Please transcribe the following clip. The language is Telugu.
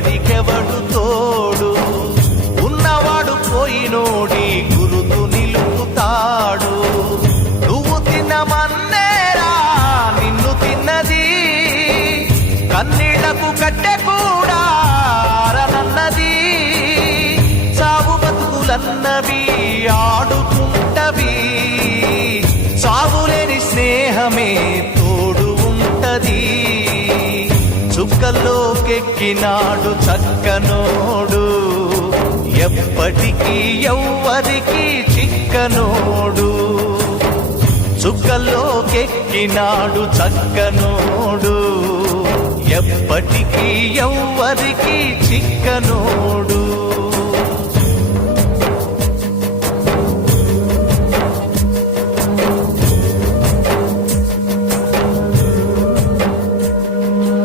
ఎవ్వడికెవడు తోడు, ఉన్నవాడు పోయినోడి గురుతు నిలుపుతాడు. నువ్వు తినమన్నేరా నిన్ను తిన్నది, కన్నీళ్లకు కట్టె కూడా ఆరనన్నది. సాగు బతుకులన్నవి ఆడుకుంటవి, సాగులేని స్నేహమే తోడు ఉంటది. చుక్కల్లోకెక్కినాడు చక్కనోడు, ఎప్పటికీ ఎవ్వరికి చిక్కనోడు. చుక్కల్లోకెక్కినాడు చక్కనోడు, ఎప్పటికీ ఎవ్వరికి చిక్కనోడు.